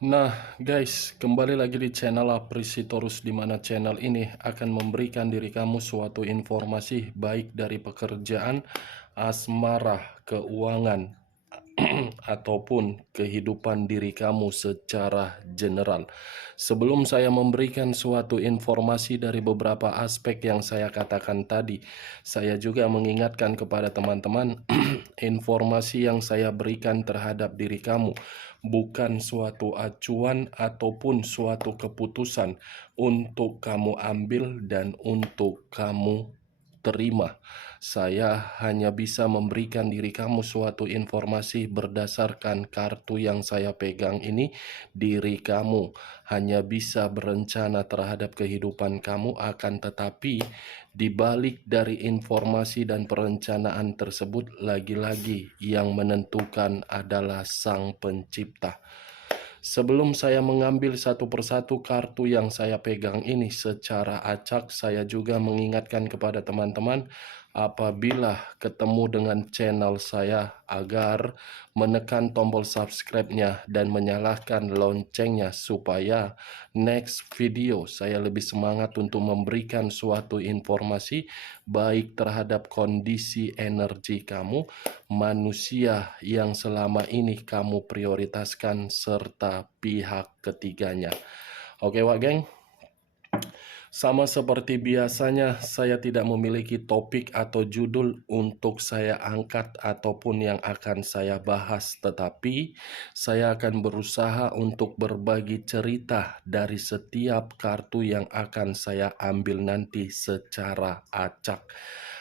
Nah, guys, kembali lagi di channel Aprisitorus, di mana channel ini akan memberikan diri kamu suatu informasi baik dari pekerjaan, asmara, keuangan, ataupun kehidupan diri kamu secara general. Sebelum saya memberikan suatu informasi dari beberapa aspek yang saya katakan tadi, saya juga mengingatkan kepada teman-teman, informasi yang saya berikan terhadap diri kamu bukan suatu acuan ataupun suatu keputusan untuk kamu ambil dan untuk kamu terima. Saya hanya bisa memberikan diri kamu suatu informasi berdasarkan kartu yang saya pegang ini. Diri kamu hanya bisa berencana terhadap kehidupan kamu, akan tetapi di balik dari informasi dan perencanaan tersebut, lagi-lagi yang menentukan adalah Sang Pencipta. Sebelum saya mengambil satu persatu kartu yang saya pegang ini secara acak, saya juga mengingatkan kepada teman-teman apabila ketemu dengan channel saya agar menekan tombol subscribe-nya dan menyalakan loncengnya supaya next video saya lebih semangat untuk memberikan suatu informasi baik terhadap kondisi energi kamu, manusia yang selama ini kamu prioritaskan, serta pihak ketiganya. Oke, Wak Geng? Sama seperti biasanya, saya tidak memiliki topik atau judul untuk saya angkat ataupun yang akan saya bahas, tetapi saya akan berusaha untuk berbagi cerita dari setiap kartu yang akan saya ambil nanti secara acak.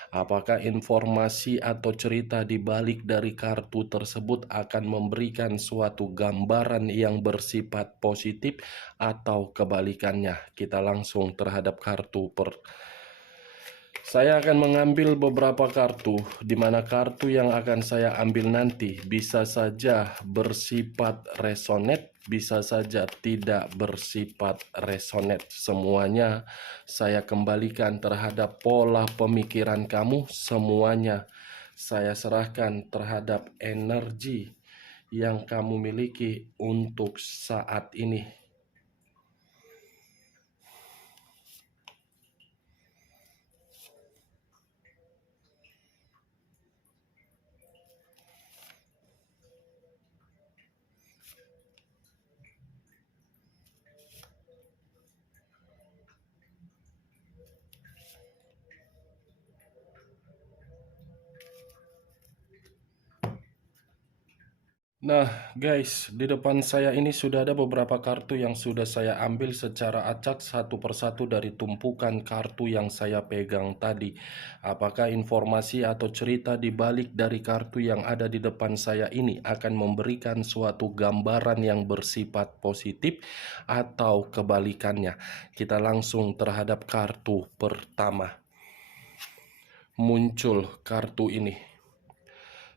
Apakah informasi atau cerita di balik dari kartu tersebut akan memberikan suatu gambaran yang bersifat positif atau kebalikannya? Kita langsung terhadap kartu saya akan mengambil beberapa kartu, di mana kartu yang akan saya ambil nanti bisa saja bersifat resonate, bisa saja tidak bersifat resonate. Semuanya saya kembalikan terhadap pola pemikiran kamu, semuanya saya serahkan terhadap energi yang kamu miliki untuk saat ini. Nah, guys, di depan saya ini sudah ada beberapa kartu yang sudah saya ambil secara acak satu persatu dari tumpukan kartu yang saya pegang tadi. Apakah informasi atau cerita di balik dari kartu yang ada di depan saya ini akan memberikan suatu gambaran yang bersifat positif atau kebalikannya? Kita langsung terhadap kartu pertama. Muncul kartu ini.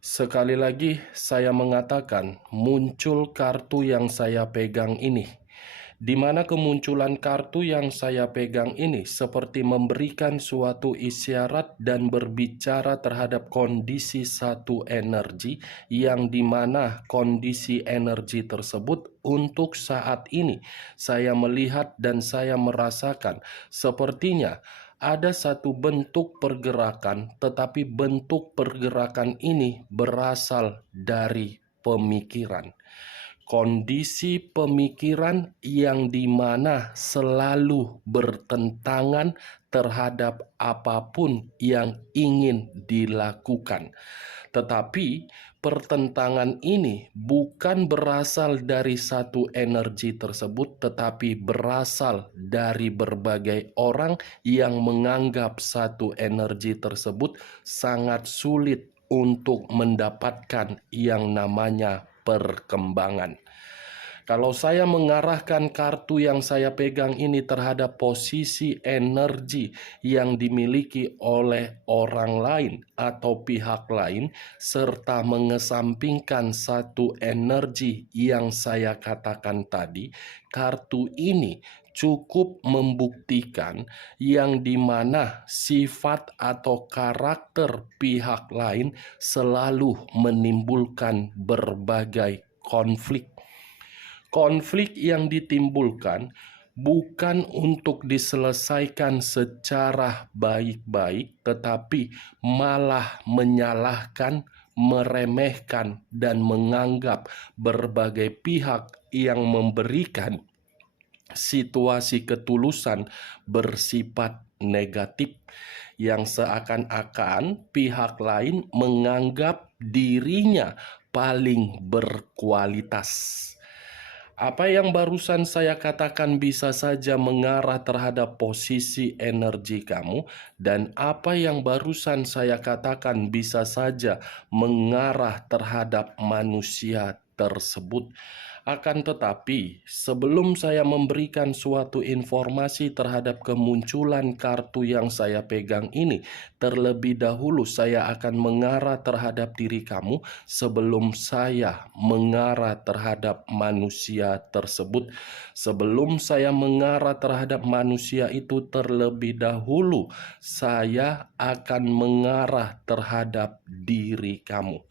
Sekali lagi saya mengatakan muncul kartu yang saya pegang ini, di mana kemunculan kartu yang saya pegang ini seperti memberikan suatu isyarat dan berbicara terhadap kondisi satu energi, yang dimana kondisi energi tersebut untuk saat ini saya melihat dan saya merasakan sepertinya ada satu bentuk pergerakan, tetapi bentuk pergerakan ini berasal dari pemikiran. Kondisi pemikiran yang dimana selalu bertentangan terhadap apapun yang ingin dilakukan. Tetapi pertentangan ini bukan berasal dari satu energi tersebut, tetapi berasal dari berbagai orang yang menganggap satu energi tersebut sangat sulit untuk mendapatkan yang namanya perkembangan. Kalau saya mengarahkan kartu yang saya pegang ini terhadap posisi energi yang dimiliki oleh orang lain atau pihak lain, serta mengesampingkan satu energi yang saya katakan tadi, kartu ini cukup membuktikan yang dimana sifat atau karakter pihak lain selalu menimbulkan berbagai konflik. Konflik yang ditimbulkan bukan untuk diselesaikan secara baik-baik, tetapi malah menyalahkan, meremehkan, dan menganggap berbagai pihak yang memberikan situasi ketulusan bersifat negatif, yang seakan-akan pihak lain menganggap dirinya paling berkualitas. Apa yang barusan saya katakan bisa saja mengarah terhadap posisi energi kamu, dan apa yang barusan saya katakan bisa saja mengarah terhadap manusia tersebut. Akan tetapi, sebelum saya memberikan suatu informasi terhadap kemunculan kartu yang saya pegang ini, terlebih dahulu saya akan mengarah terhadap diri kamu sebelum saya mengarah terhadap manusia tersebut. Sebelum saya mengarah terhadap manusia itu, terlebih dahulu saya akan mengarah terhadap diri kamu.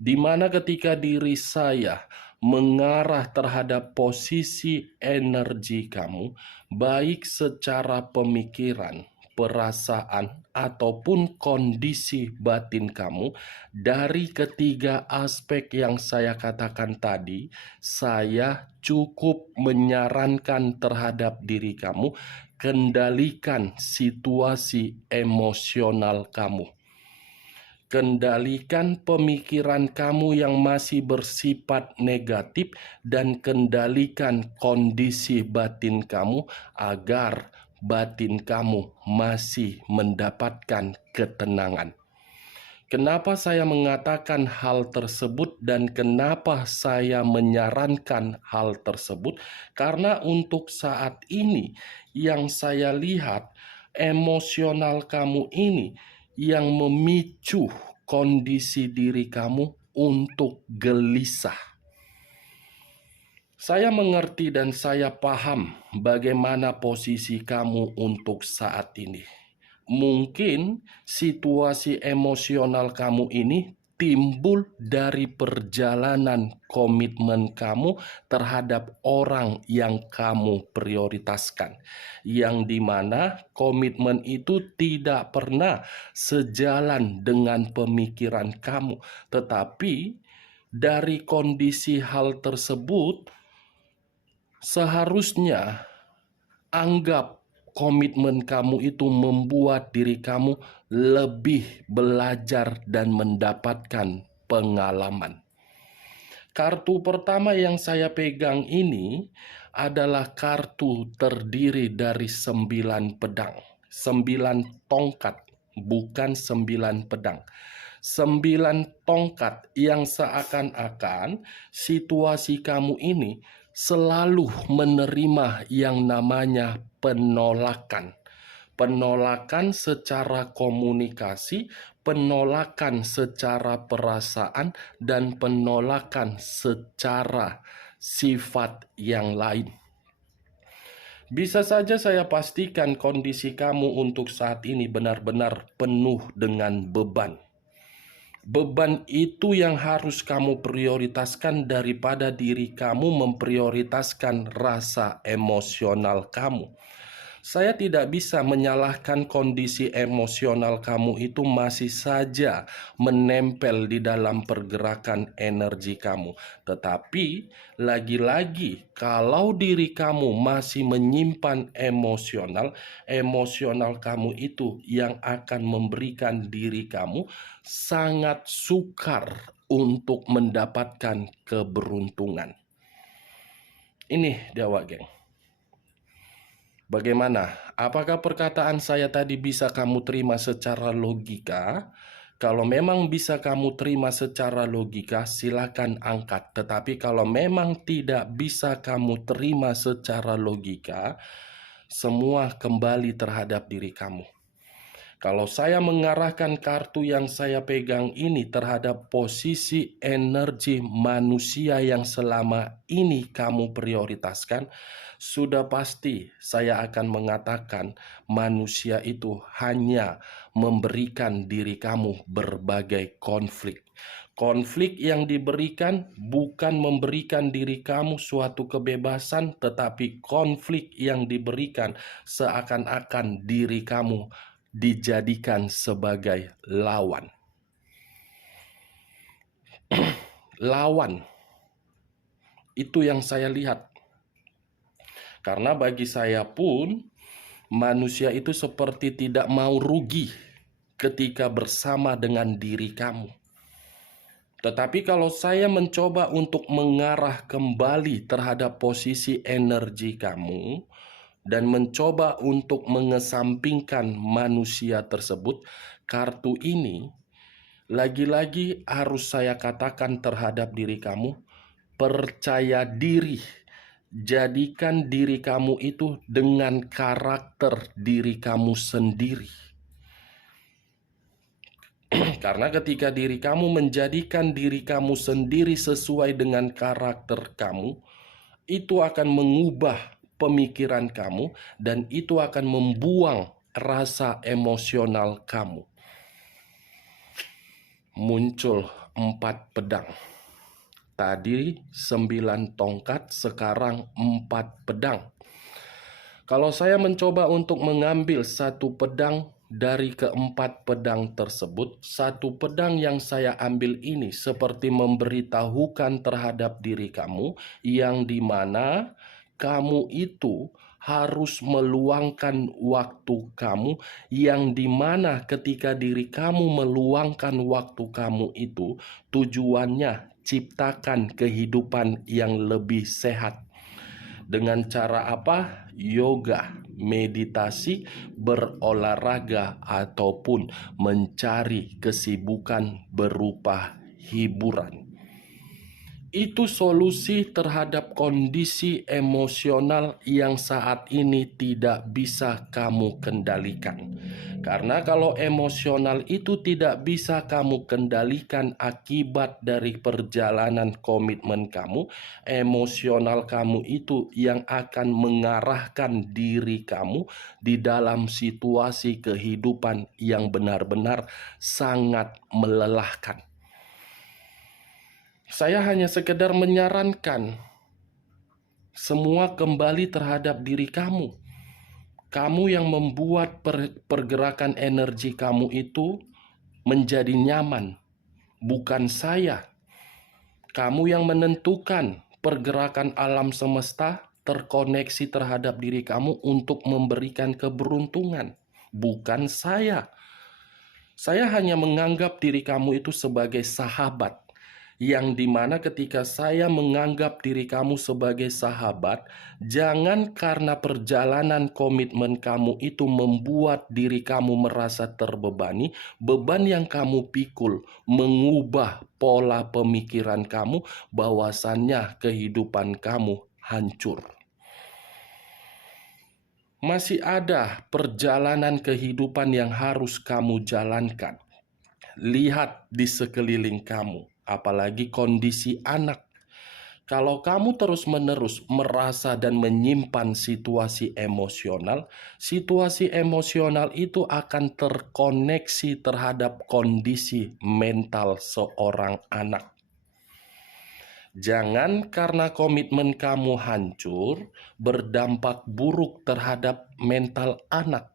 Di mana ketika diri saya mengarah terhadap posisi energi kamu, baik secara pemikiran, perasaan, ataupun kondisi batin kamu, dari ketiga aspek yang saya katakan tadi, saya cukup menyarankan terhadap diri kamu, kendalikan situasi emosional kamu. Kendalikan pemikiran kamu yang masih bersifat negatif, dan kendalikan kondisi batin kamu agar batin kamu masih mendapatkan ketenangan. Kenapa saya mengatakan hal tersebut dan kenapa saya menyarankan hal tersebut? Karena untuk saat ini yang saya lihat, emosional kamu ini yang memicu kondisi diri kamu untuk gelisah. Saya mengerti dan saya paham bagaimana posisi kamu untuk saat ini. Mungkin situasi emosional kamu ini timbul dari perjalanan komitmen kamu terhadap orang yang kamu prioritaskan, yang dimana komitmen itu tidak pernah sejalan dengan pemikiran kamu, tetapi dari kondisi hal tersebut seharusnya anggap komitmen kamu itu membuat diri kamu lebih belajar dan mendapatkan pengalaman. Kartu pertama yang saya pegang ini adalah kartu terdiri dari 9 pedang. 9 tongkat, bukan 9 pedang. 9 tongkat yang seakan-akan situasi kamu ini selalu menerima yang namanya penolakan. Penolakan secara komunikasi, penolakan secara perasaan, dan penolakan secara sifat yang lain. Bisa saja saya pastikan kondisi kamu untuk saat ini benar-benar penuh dengan beban. Beban itu yang harus kamu prioritaskan daripada diri kamu memprioritaskan rasa emosional kamu. Saya tidak bisa menyalahkan kondisi emosional kamu itu masih saja menempel di dalam pergerakan energi kamu. Tetapi lagi-lagi kalau diri kamu masih menyimpan emosional kamu itu yang akan memberikan diri kamu sangat sukar untuk mendapatkan keberuntungan. Ini Dewa Geng. Bagaimana? Apakah perkataan saya tadi bisa kamu terima secara logika? Kalau memang bisa kamu terima secara logika, silakan angkat. Tetapi kalau memang tidak bisa kamu terima secara logika, semua kembali terhadap diri kamu. Kalau saya mengarahkan kartu yang saya pegang ini terhadap posisi energi manusia yang selama ini kamu prioritaskan, sudah pasti saya akan mengatakan manusia itu hanya memberikan diri kamu berbagai konflik. Konflik yang diberikan bukan memberikan diri kamu suatu kebebasan, tetapi konflik yang diberikan seakan-akan diri kamu dijadikan sebagai lawan. Lawan, itu yang saya lihat. Karena bagi saya pun, manusia itu seperti tidak mau rugi ketika bersama dengan diri kamu. Tetapi kalau saya mencoba untuk mengarah kembali terhadap posisi energi kamu dan mencoba untuk mengesampingkan manusia tersebut, kartu ini lagi-lagi harus saya katakan terhadap diri kamu, percaya diri. Jadikan diri kamu itu dengan karakter diri kamu sendiri. Karena ketika diri kamu menjadikan diri kamu sendiri sesuai dengan karakter kamu, itu akan mengubah pemikiran kamu dan itu akan membuang rasa emosional kamu. Muncul 4 pedang. Tadi 9 tongkat, sekarang 4 pedang. Kalau saya mencoba untuk mengambil satu pedang dari keempat pedang tersebut, satu pedang yang saya ambil ini seperti memberitahukan terhadap diri kamu yang dimana kamu itu harus meluangkan waktu kamu, yang dimana ketika diri kamu meluangkan waktu kamu itu tujuannya ciptakan kehidupan yang lebih sehat. Dengan cara apa? Yoga, meditasi, berolahraga, ataupun mencari kesibukan berupa hiburan. Itu solusi terhadap kondisi emosional yang saat ini tidak bisa kamu kendalikan. Karena kalau emosional itu tidak bisa kamu kendalikan akibat dari perjalanan komitmen kamu, emosional kamu itu yang akan mengarahkan diri kamu di dalam situasi kehidupan yang benar-benar sangat melelahkan. Saya hanya sekedar menyarankan semua kembali terhadap diri kamu. Kamu yang membuat pergerakan energi kamu itu menjadi nyaman, bukan saya. Kamu yang menentukan pergerakan alam semesta terkoneksi terhadap diri kamu untuk memberikan keberuntungan, bukan saya. Saya hanya menganggap diri kamu itu sebagai sahabat, yang dimana ketika saya menganggap diri kamu sebagai sahabat, jangan karena perjalanan komitmen kamu itu membuat diri kamu merasa terbebani, beban yang kamu pikul mengubah pola pemikiran kamu bahwasannya kehidupan kamu hancur. Masih ada perjalanan kehidupan yang harus kamu jalankan. Lihat di sekeliling kamu, apalagi kondisi anak. Kalau kamu terus-menerus merasa dan menyimpan situasi emosional itu akan terkoneksi terhadap kondisi mental seorang anak. Jangan karena komitmen kamu hancur, berdampak buruk terhadap mental anak.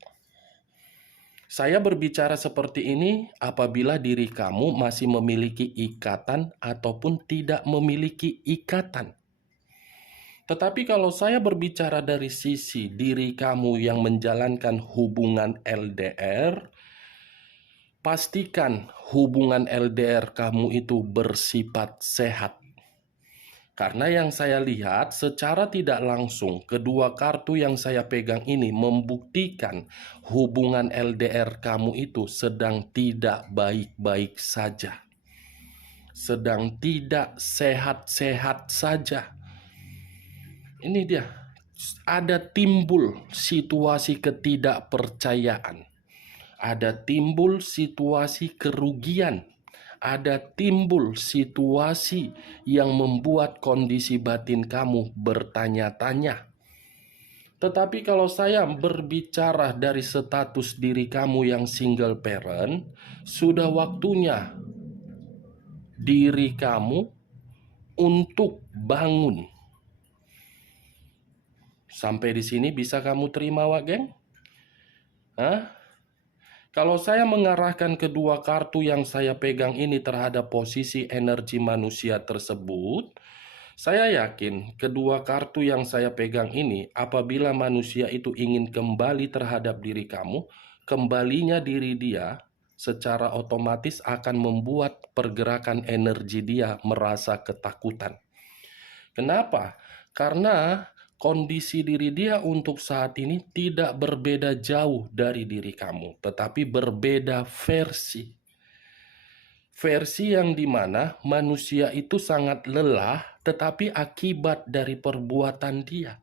Saya berbicara seperti ini apabila diri kamu masih memiliki ikatan ataupun tidak memiliki ikatan. Tetapi kalau saya berbicara dari sisi diri kamu yang menjalankan hubungan LDR, pastikan hubungan LDR kamu itu bersifat sehat. Karena yang saya lihat secara tidak langsung, kedua kartu yang saya pegang ini membuktikan hubungan LDR kamu itu sedang tidak baik-baik saja. Sedang tidak sehat-sehat saja. Ini dia, ada timbul situasi ketidakpercayaan. Ada timbul situasi kerugian. Ada timbul situasi yang membuat kondisi batin kamu bertanya-tanya. Tetapi kalau saya berbicara dari status diri kamu yang single parent, sudah waktunya diri kamu untuk bangun. Sampai di sini bisa kamu terima, Wak Geng? Hah? Kalau saya mengarahkan kedua kartu yang saya pegang ini terhadap posisi energi manusia tersebut, saya yakin kedua kartu yang saya pegang ini, apabila manusia itu ingin kembali terhadap diri kamu, kembalinya diri dia secara otomatis akan membuat pergerakan energi dia merasa ketakutan. Kenapa? Karena kondisi diri dia untuk saat ini tidak berbeda jauh dari diri kamu, tetapi berbeda versi. Versi yang dimana manusia itu sangat lelah, tetapi akibat dari perbuatan dia.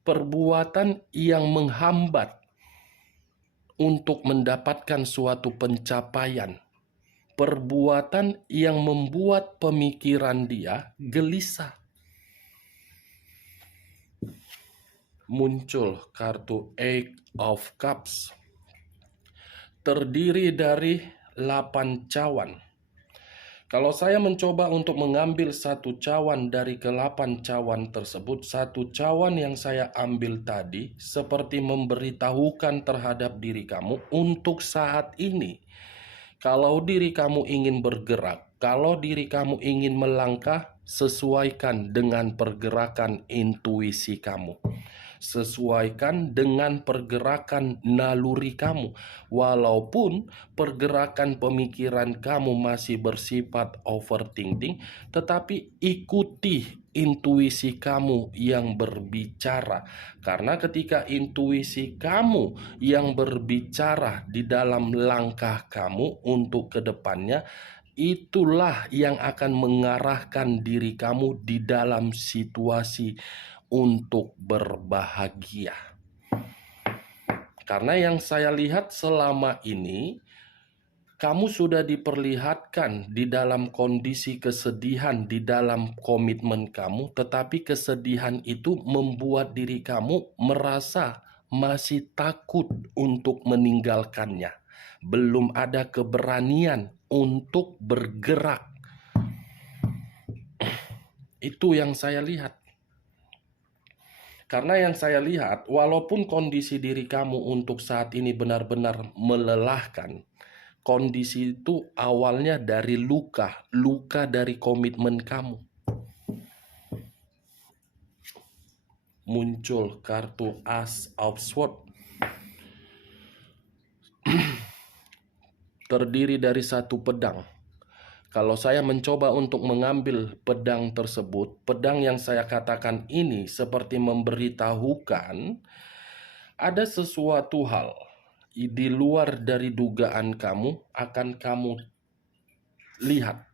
Perbuatan yang menghambat untuk mendapatkan suatu pencapaian. Perbuatan yang membuat pemikiran dia gelisah. Muncul kartu Eight of Cups. Terdiri dari 8 cawan. Kalau saya mencoba untuk mengambil satu cawan dari ke-8 cawan tersebut, satu cawan yang saya ambil tadi seperti memberitahukan terhadap diri kamu untuk saat ini. Kalau diri kamu ingin bergerak, kalau diri kamu ingin melangkah, sesuaikan dengan pergerakan intuisi kamu. Sesuaikan dengan pergerakan naluri kamu. Walaupun pergerakan pemikiran kamu masih bersifat overthinking, tetapi ikuti intuisi kamu yang berbicara. Karena ketika intuisi kamu yang berbicara di dalam langkah kamu untuk kedepannya, itulah yang akan mengarahkan diri kamu di dalam situasi untuk berbahagia. Karena yang saya lihat selama ini, kamu sudah diperlihatkan di dalam kondisi kesedihan di dalam komitmen kamu, tetapi kesedihan itu membuat diri kamu merasa masih takut untuk meninggalkannya. Belum ada keberanian untuk bergerak. Itu yang saya lihat. Karena yang saya lihat, walaupun kondisi diri kamu untuk saat ini benar-benar melelahkan, kondisi itu awalnya dari luka dari komitmen kamu. Muncul kartu Ace of Swords. Terdiri dari satu pedang. Kalau saya mencoba untuk mengambil pedang tersebut, pedang yang saya katakan ini seperti memberitahukan ada sesuatu hal di luar dari dugaan kamu akan kamu lihat.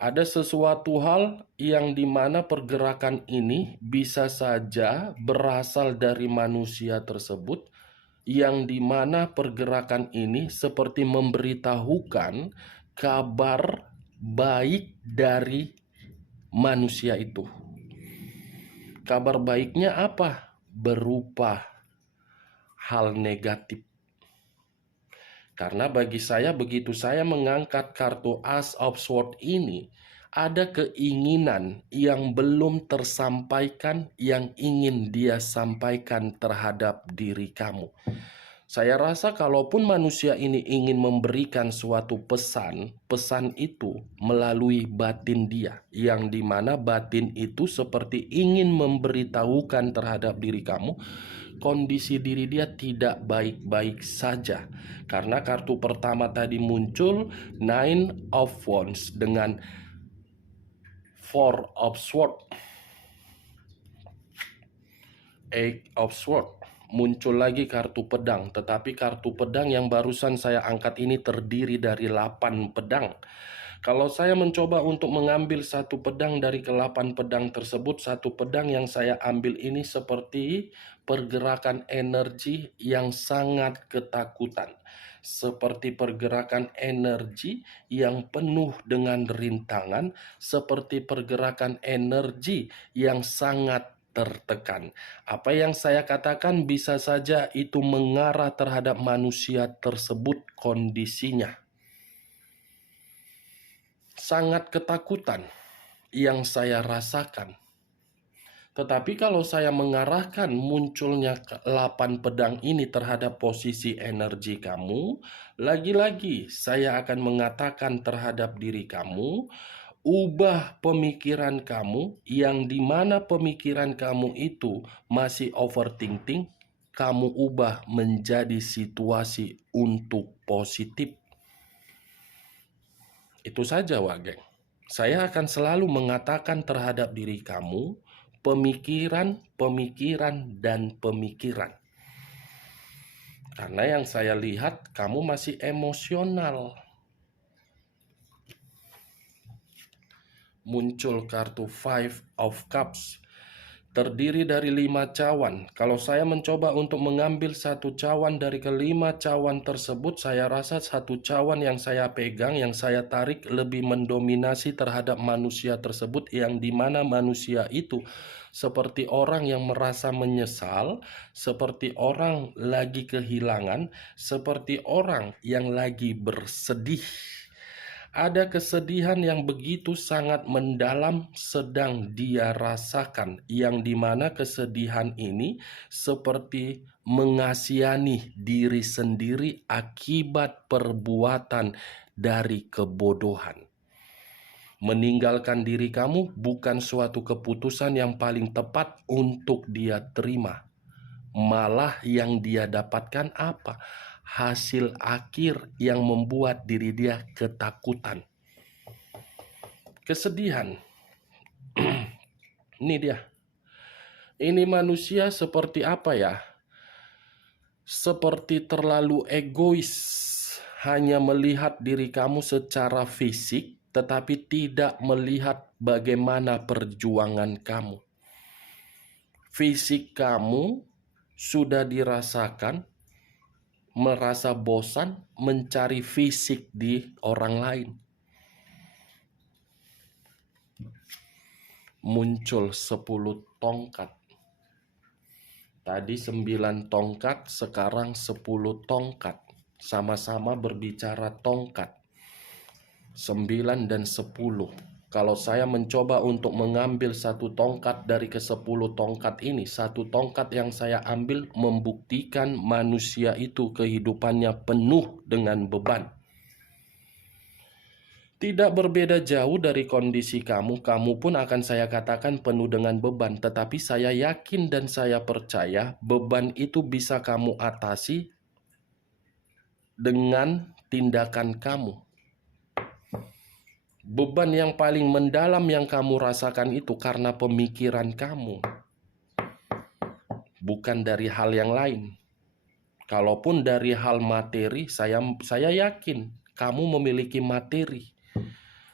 Ada sesuatu hal yang dimana pergerakan ini bisa saja berasal dari manusia tersebut, yang dimana pergerakan ini seperti memberitahukan kabar baik dari manusia itu. Kabar baiknya apa? Berupa hal negatif. Karena bagi saya, begitu saya mengangkat kartu Ace of Swords ini, ada keinginan yang belum tersampaikan yang ingin dia sampaikan terhadap diri kamu. Saya rasa kalaupun manusia ini ingin memberikan suatu pesan, pesan itu melalui batin dia, yang dimana batin itu seperti ingin memberitahukan terhadap diri kamu, kondisi diri dia tidak baik-baik saja. Karena kartu pertama tadi muncul Nine of Wands dengan Four of Swords, Eight of Swords. Muncul lagi kartu pedang, tetapi kartu pedang yang barusan saya angkat ini terdiri dari 8 pedang. Kalau saya mencoba untuk mengambil satu pedang dari ke-8 pedang tersebut, satu pedang yang saya ambil ini seperti pergerakan energi yang sangat ketakutan. Seperti pergerakan energi yang penuh dengan rintangan, seperti pergerakan energi yang sangat tertekan. Apa yang saya katakan bisa saja itu mengarah terhadap manusia tersebut kondisinya. sangat ketakutan yang saya rasakan. Tetapi kalau saya mengarahkan munculnya 8 pedang ini terhadap posisi energi kamu, lagi-lagi saya akan mengatakan terhadap diri kamu, ubah pemikiran kamu, yang dimana pemikiran kamu itu masih overthinking, kamu ubah menjadi situasi untuk positif. Itu saja, Wak Geng. Saya akan selalu mengatakan terhadap diri kamu, pemikiran, pemikiran, dan pemikiran. Karena yang saya lihat kamu masih emosional. Muncul kartu Five of Cups. Terdiri dari 5 cawan. Kalau saya mencoba untuk mengambil satu cawan dari kelima cawan tersebut, saya rasa satu cawan yang saya pegang, yang saya tarik lebih mendominasi terhadap manusia tersebut, yang dimana manusia itu seperti orang yang merasa menyesal, seperti orang lagi kehilangan, seperti orang yang lagi bersedih. Ada kesedihan yang begitu sangat mendalam sedang dia rasakan, yang dimana kesedihan ini seperti mengasihani diri sendiri akibat perbuatan dari kebodohan. Meninggalkan diri kamu bukan suatu keputusan yang paling tepat untuk dia terima. Malah yang dia dapatkan apa? Hasil akhir yang membuat diri dia ketakutan, kesedihan. Ini dia. Ini manusia seperti apa ya? Seperti terlalu egois, hanya melihat diri kamu secara fisik, tetapi tidak melihat bagaimana perjuangan kamu. Fisik kamu sudah dirasakan, merasa bosan mencari fisik di orang lain. Muncul 10 tongkat. Tadi 9 tongkat, sekarang 10 tongkat. Sama-sama berbicara tongkat. 9 dan 10. Kalau saya mencoba untuk mengambil satu tongkat dari ke-10 tongkat ini, satu tongkat yang saya ambil membuktikan manusia itu kehidupannya penuh dengan beban. Tidak berbeda jauh dari kondisi kamu, kamu pun akan saya katakan penuh dengan beban. Tetapi saya yakin dan saya percaya beban itu bisa kamu atasi dengan tindakan kamu. Beban yang paling mendalam yang kamu rasakan itu karena pemikiran kamu, bukan dari hal yang lain. Kalaupun dari hal materi, saya yakin kamu memiliki materi.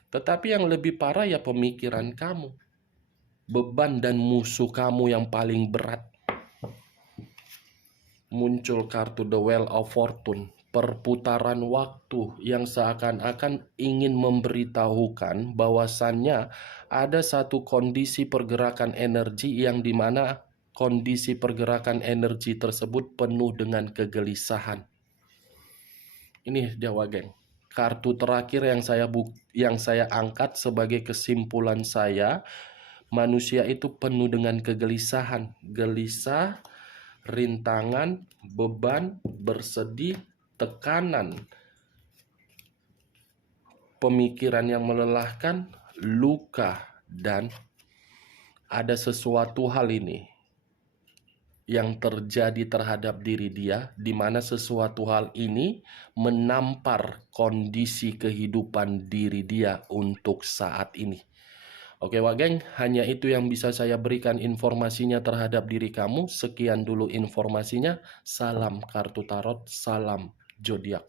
Tetapi yang lebih parah ya pemikiran kamu. Beban dan musuh kamu yang paling berat. Muncul kartu The Wheel of Fortune. Perputaran waktu yang seakan-akan ingin memberitahukan bahwasannya ada satu kondisi pergerakan energi yang dimana kondisi pergerakan energi tersebut penuh dengan kegelisahan. Ini dia, Wageng. Kartu terakhir yang saya angkat sebagai kesimpulan saya, manusia itu penuh dengan kegelisahan, gelisah, rintangan, beban, bersedih, tekanan, pemikiran yang melelahkan, luka, dan ada sesuatu hal ini yang terjadi terhadap diri dia, di mana sesuatu hal ini menampar kondisi kehidupan diri dia untuk saat ini. Oke, Wak Geng, hanya itu yang bisa saya berikan informasinya terhadap diri kamu. Sekian dulu informasinya. Salam kartu tarot, salam zodiak.